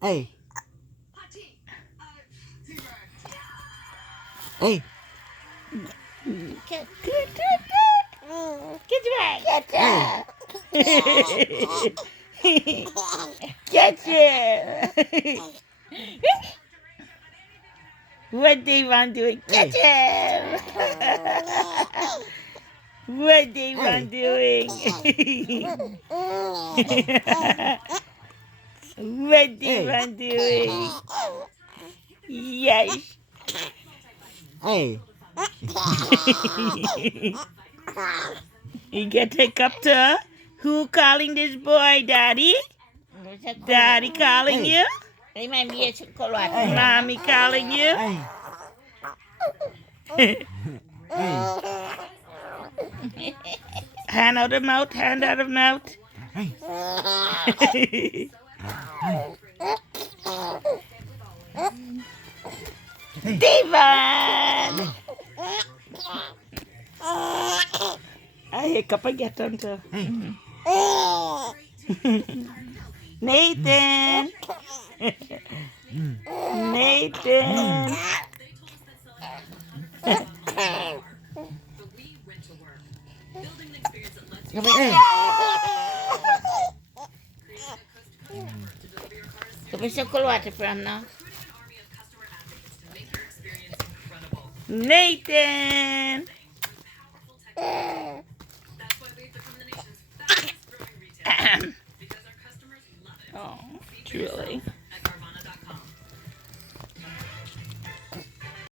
Hey. Hey. Good, good, good. Get back. Get you. What Devon doing? Get him. What Devon doing? What Devon doing? Yes. Hey. You get a captor? Who calling this boy, Daddy? Daddy calling Hey. you? Hey, Mommy, chocolate. Hey. Mommy calling you? Hey. Hey. Hand out of mouth, hand out of mouth. Hey. Devon! Ay, kapagyatan to. Hey. Nathan! Nathan! Hey. Give me chocolate from now. Nathan! Oh, truly.